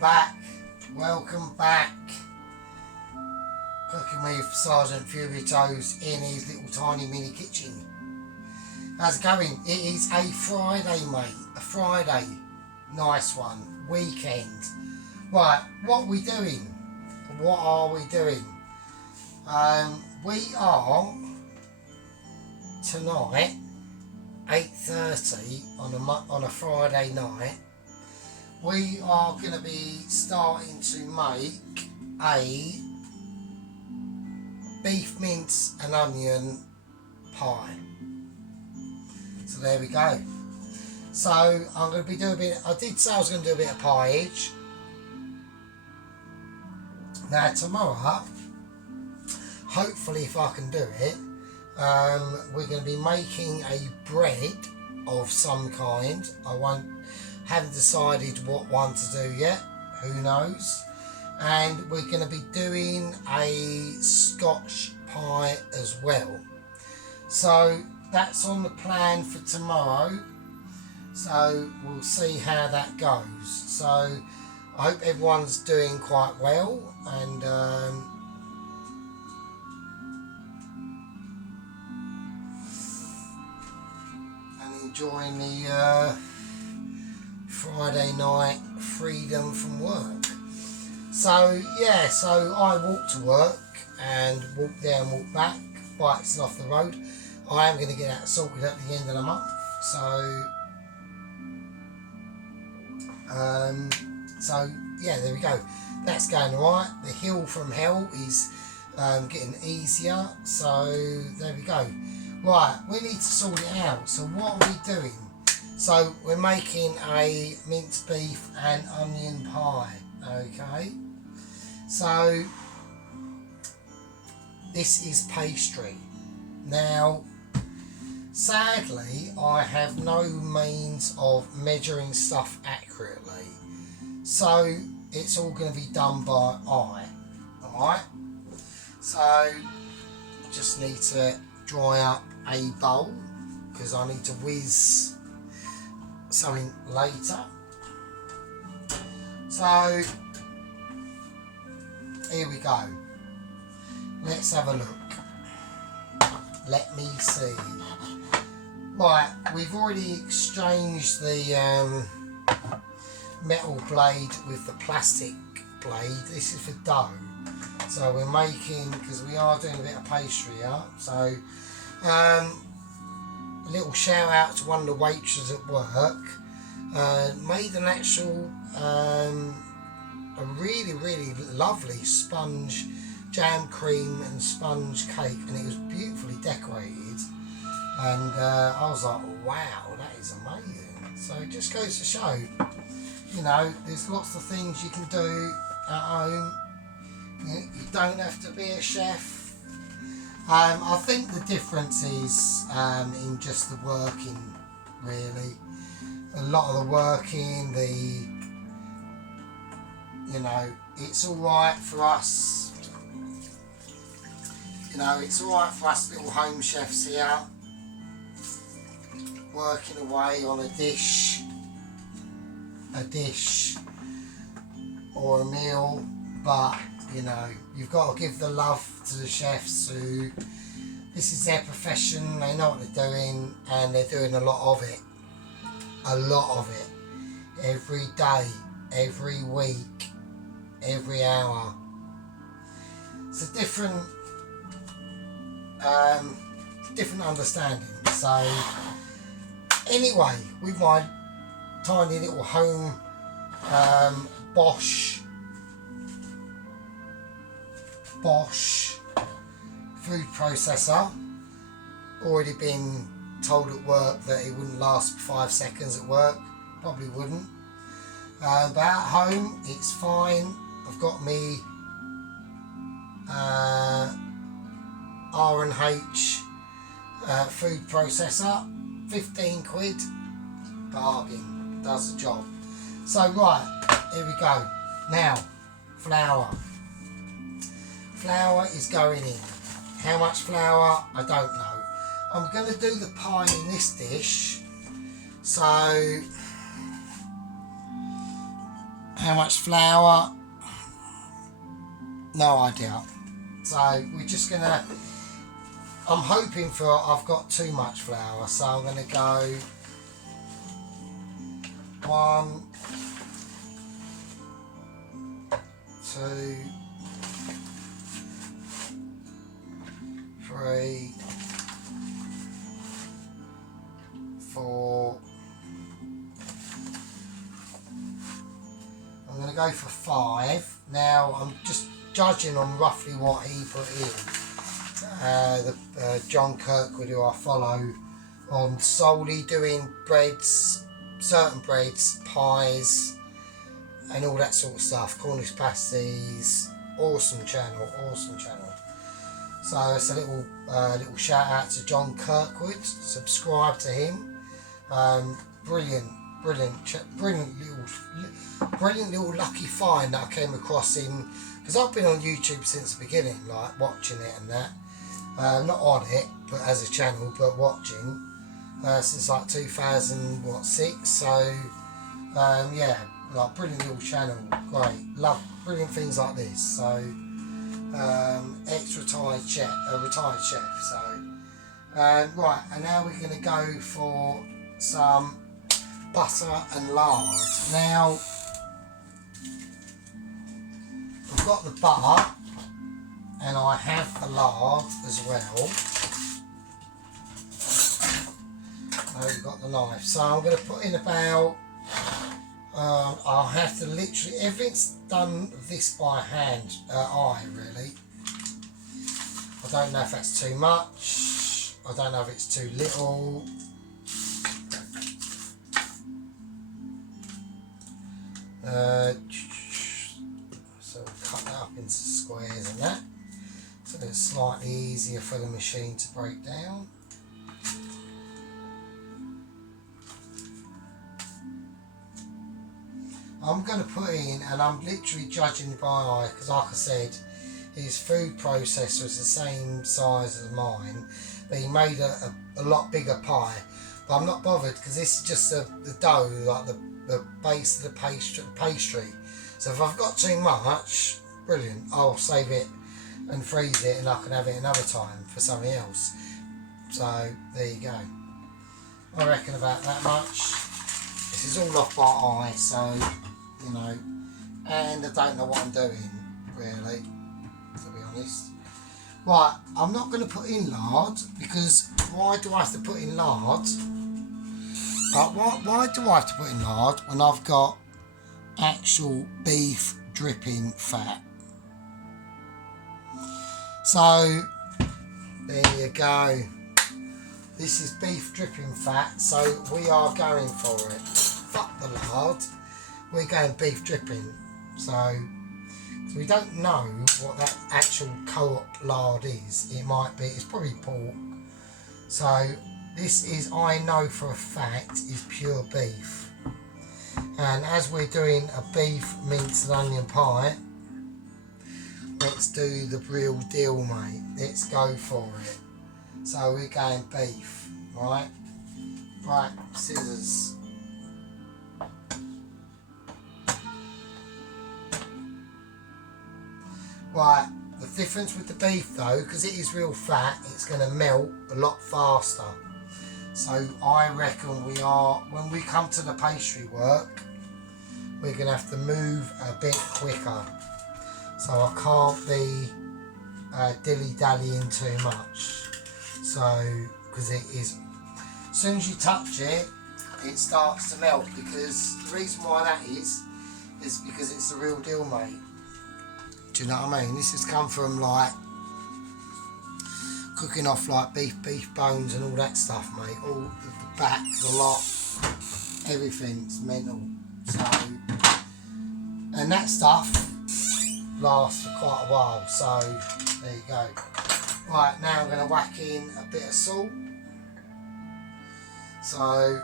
Welcome back. Cooking with Sergeant Furito's in his little tiny mini kitchen. How's it going? It is a Friday, mate. A Friday. Nice one. Weekend. Right, what are we doing? What are we doing? We are tonight, 8:30 on a Friday night. We are going to be starting to make a beef mince and onion pie. So there we go. So I'm going to be doing a bit. I did say I was going to do a bit of pieage. Now tomorrow, hopefully if I can do it, we're going to be making a bread of some kind. Haven't decided what one to do yet, who knows. And we're going to be doing a Scotch pie as well. So that's on the plan for tomorrow. So we'll see how that goes. So I hope everyone's doing quite well and enjoying the Friday night freedom from work. So yeah, so I walk to work and walk there and walk back, bikes off the road. I am going to get that sorted at the end of the month. So yeah, there we go. That's going alright. The hill from hell is getting easier. So there we go. Right, we need to sort it out. So what are we doing? So we're making a minced beef and onion pie, okay? So this is pastry. Now, sadly, I have no means of measuring stuff accurately. So it's all going to be done by eye, alright? So just need to dry up a bowl because I need to whiz something later. So here we go. Let's have a look. Let me see. Right, we've already exchanged the metal blade with the plastic blade. This is for dough. So we're making, because we are doing a bit of pastry here. So a little shout out to one of the waitresses at work. Made an actual a really lovely sponge jam cream and sponge cake, and it was beautifully decorated, and I was like, wow, that is amazing. So it just goes to show, you know, there's lots of things you can do at home. You don't have to be a chef. I think the difference is in just the working, really. A lot of the working, you know, it's alright for us. You know, it's alright for us little home chefs here, working away on a dish or a meal, but you know, you've got to give the love to the chefs who, this is their profession, they know what they're doing, and they're doing a lot of it. A lot of it. Every day, every week, every hour. It's a different understanding. So, anyway, with my tiny little home Bosch food processor, already been told at work that it wouldn't last 5 seconds at work, probably wouldn't, but at home it's fine. I've got me R&H food processor, 15 quid, bargain, does the job. So right, here we go. Now, flour is going in. How much flour, I don't know. I'm going to do the pie in this dish, so How much flour? No idea. So we're just gonna, I'm hoping for, I've got too much flour, so I'm gonna go 1, 2, 3, 4. I'm going to go for 5. Now I'm just judging on roughly what he put in. John Kirkwood, who I follow on solely doing breads, certain breads, pies and all that sort of stuff, Cornish pasties. Awesome channel, awesome channel. So it's a little shout out to John Kirkwood. Subscribe to him. Brilliant little lucky find that I came across in, because I've been on YouTube since the beginning, like watching it and that. Not on it, but as a channel, but watching since like 2006. So yeah, like brilliant little channel, great, love brilliant things like this. So ex-retired chef, retired chef. So right, and now we're going to go for some butter and lard. Now I've got the butter and I have the lard as well. Now we've got the knife, so I'm going to put in about I'll have to literally, everything's done this by hand, eye really. I don't know if that's too much, I don't know if it's too little. So we'll cut that up into squares and that, so it's slightly easier for the machine to break down. I'm going to put in, and I'm literally judging by eye, because like I said, his food processor is the same size as mine, but he made a lot bigger pie. But I'm not bothered, because this is just the dough, like the base of the pastry. So if I've got too much, brilliant, I'll save it and freeze it, and I can have it another time for something else. So there you go. I reckon about that much. This is all off by eye, so you know, and I don't know what I'm doing really, to be honest. Right, I'm not going to put in lard, because why do I have to put in lard? Why do I have to put in lard when I've got actual beef dripping fat? So there you go. This is beef dripping fat, so we are going for it. Fuck the lard. We're going beef dripping. So we don't know what that actual co-op lard is. It might be, it's probably pork. So this is, I know for a fact, is pure beef. And as we're doing a beef mince and onion pie, let's do the real deal, mate. Let's go for it. So we're going beef, right? Right, scissors. Right, the difference with the beef though, because it is real fat, it's going to melt a lot faster. So I reckon we are, when we come to the pastry work, we're going to have to move a bit quicker. So I can't be dilly-dallying too much. So, because it is, as soon as you touch it, it starts to melt, because the reason why that is because it's the real deal, mate. Do you know what I mean? This has come from like cooking off like beef bones and all that stuff, mate. All the back, the lot, everything's mental. So, and that stuff lasts for quite a while. So there you go. Right, now I'm going to whack in a bit of salt. So,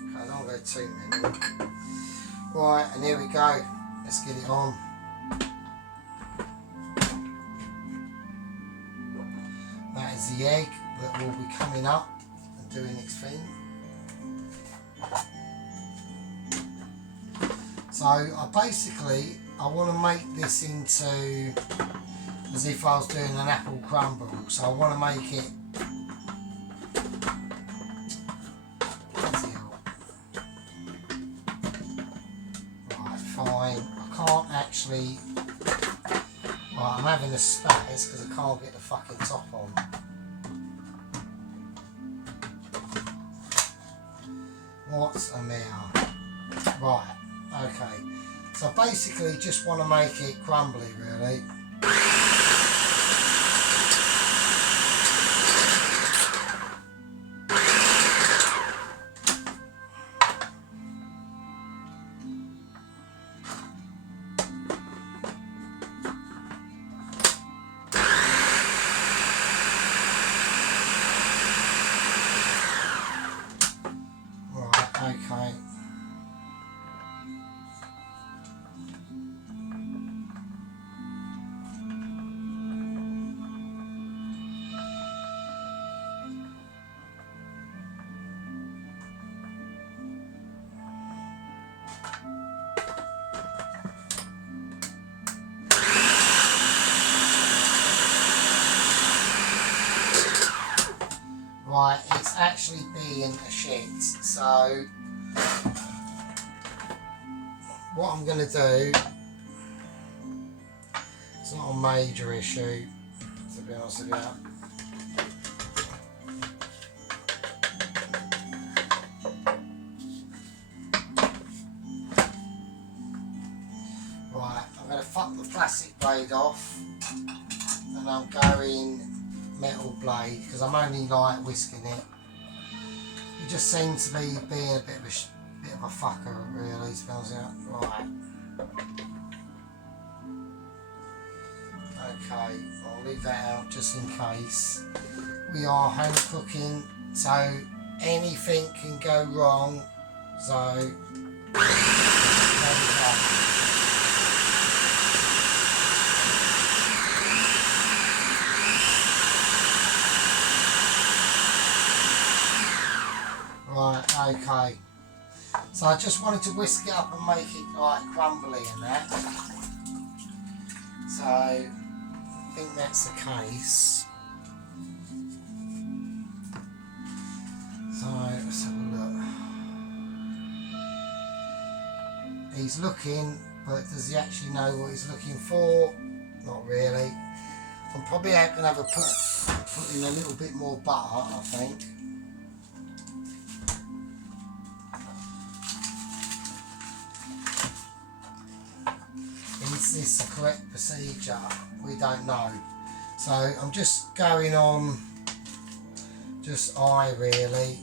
okay, I don't go too many. Right, and here we go. Let's get it on. That is the egg that will be coming up and doing its thing. So I want to make this into as if I was doing an apple crumble. So I want to make it right, fine. I can't actually. Right, I'm having a spaz because I can't get the fucking top on. What's a meow? Right, okay. So basically just want to make it crumbly really. Okay. Right, it's actually being a shit, so what I'm going to do, it's not a major issue, to be honest with you. Right, I'm going to fuck the plastic blade off, and I'm going metal blade, because I'm only like whisking it. It just seems to be being a bit of a fucker really, to be honest with you. Right. Okay, I'll leave that out just in case. We are hand cooking, so anything can go wrong. So there we go. Right, okay. So I just wanted to whisk it up and make it like crumbly and that. So I think that's the case. So let's have a look. He's looking, but does he actually know what he's looking for? Not really. I'm probably going to have a put in a little bit more butter, I think. Is this the correct procedure? We don't know. So I'm just going on just eye really.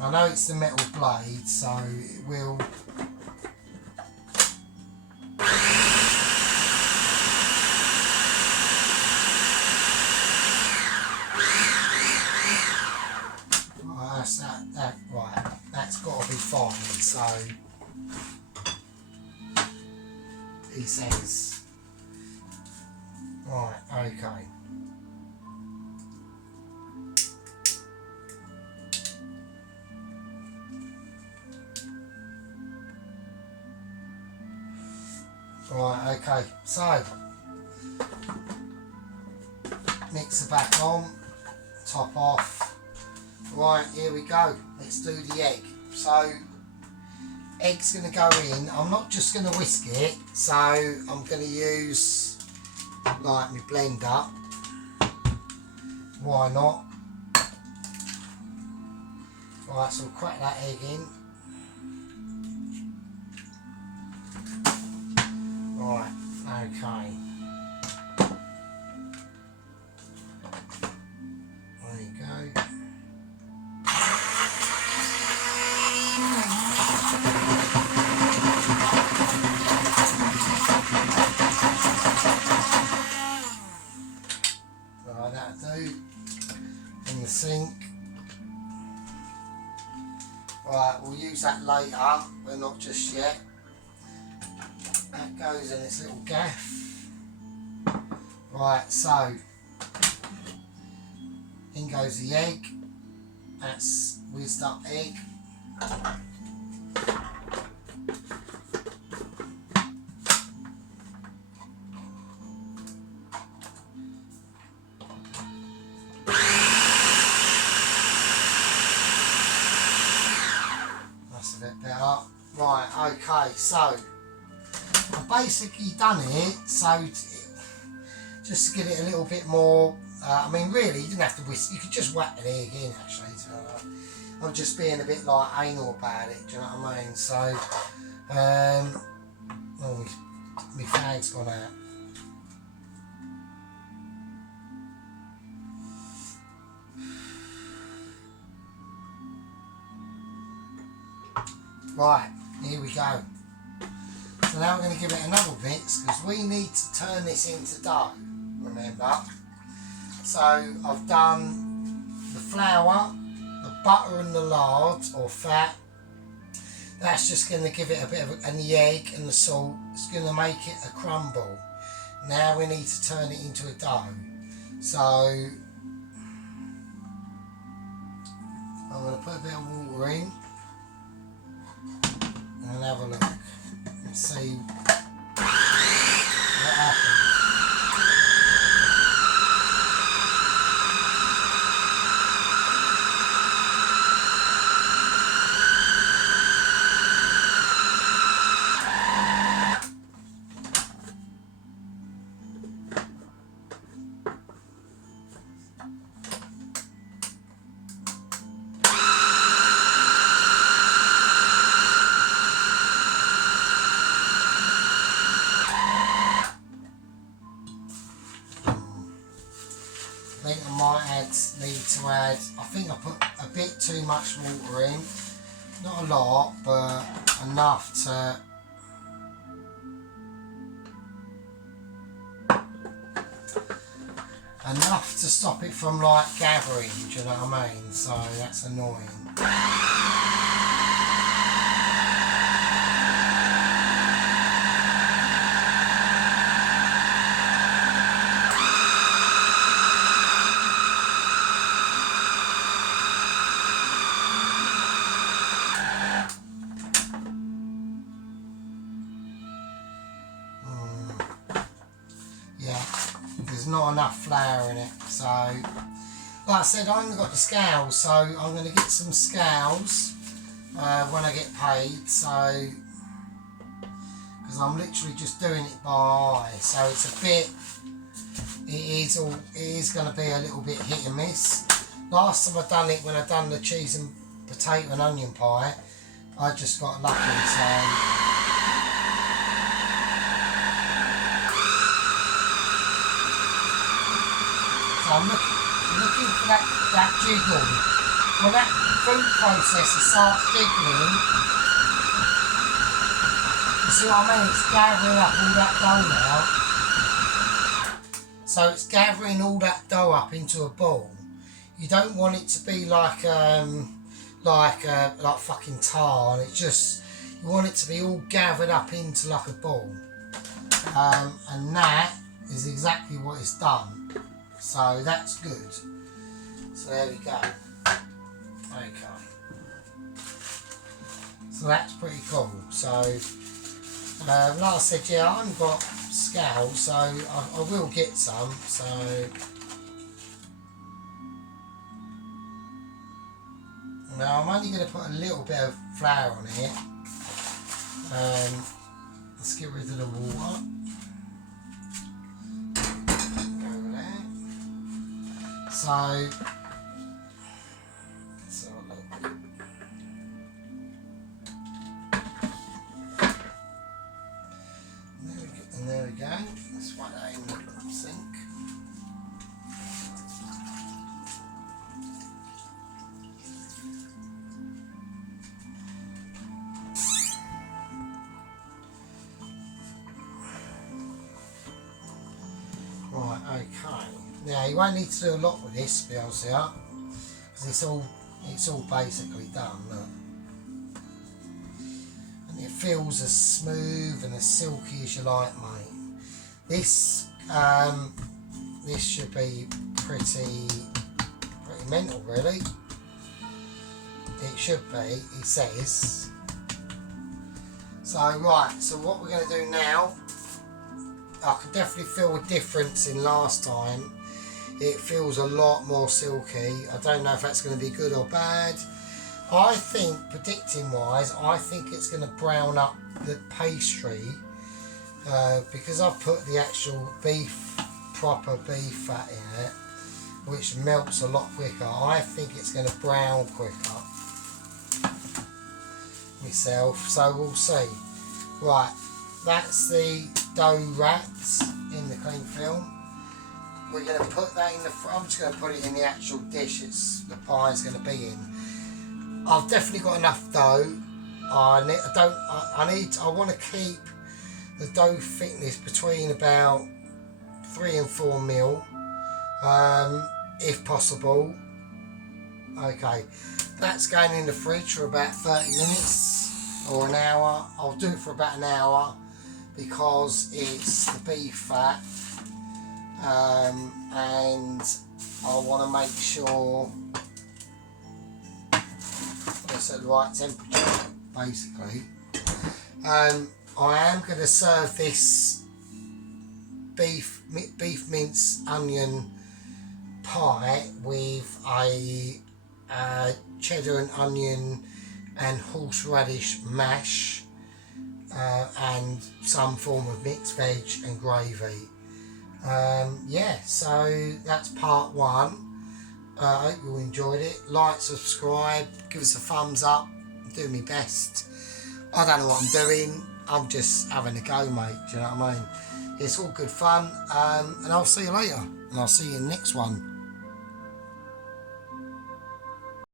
I know it's the metal blade, so it will. Right, that's that right. That's got to be fine. So. He says, right, okay. Right, okay, so mixer back on, top off. Right, here we go. Let's do the egg. So egg's going to go in. I'm not just going to whisk it, so I'm going to use like my blender. Why not? Right, so we'll crack that egg in. Right, okay. There you go. Right, that'll do. In the sink. Right, we'll use that later, but not just yet. That goes in this little gaff. Right, so in goes the egg. That's whizzed up egg. Okay, so I've basically done it so just to get it a little bit more. I mean, really, you didn't have to whisk. You could just whack an egg in, actually. So, I'm just being a bit like anal about it. Do you know what I mean? So, oh, my fag's gone out. Right, here we go. So now we're going to give it another mix because we need to turn this into dough, remember. So I've done the flour, the butter and the lard or fat. That's just going to give it a bit of, and the egg and the salt, it's going to make it a crumble. Now we need to turn it into a dough. So I'm going to put a bit of water in and have a look and see what happens. I think I might need to add, I think I put a bit too much water in, not a lot, but enough to stop it from like gathering, do you know what I mean? So that's annoying. There's not enough flour in it, so like I said, I haven't got the scales, so I'm going to get some scales when I get paid, so because I'm literally just doing it by eye, so it's a bit, it is going to be a little bit hit and miss. Last time I done it, when I done the cheese and potato and onion pie, I just got lucky, so I'm looking for that jiggle. When that food processor starts jiggling, you see what I mean? It's gathering up all that dough now. So it's gathering all that dough up into a ball. You don't want it to be like fucking tar, and it's just, you want it to be all gathered up into like a ball. And that is exactly what it's done. So that's good. So there we go. Okay. So that's pretty cool. So like I said, yeah, I haven't got scales, so I will get some. So now I'm only going to put a little bit of flour on it. Let's get rid of the water. So, let's have a look. And there we go. Let's whack that in the sink. Right, okay. Now you won't need to do a lot with this, to be honest with you, because it's all basically done, look. And it feels as smooth and as silky as you like, mate. This should be pretty mental, really. It should be, it says. So right, so what we're going to do now, I can definitely feel a difference in last time. It feels a lot more silky. I don't know if that's going to be good or bad. I think, predicting wise, I think it's going to brown up the pastry, because I've put the actual proper beef fat in it, which melts a lot quicker. I think it's going to brown quicker myself, so we'll see. Right, that's the dough wrapped in the cling film. We're going to put that in the. I'm just going to put it in the actual dish the pie is going to be in. I've definitely got enough dough. I want to keep the dough thickness between about 3 and 4 mil, if possible. Okay, that's going in the fridge for about 30 minutes or an hour. I'll do it for about an hour because it's the beef fat, and I want to make sure it's at the right temperature, basically. I am going to serve this beef mince onion pie with a cheddar and onion and horseradish mash, and some form of mixed veg and gravy. Yeah, so that's part 1. I hope you enjoyed it. Like, subscribe, give us a thumbs up. I'm doing my best. I don't know what I'm doing. I'm just having a go, mate. Do you know what I mean? It's all good fun. And I'll see you later. And I'll see you in the next one.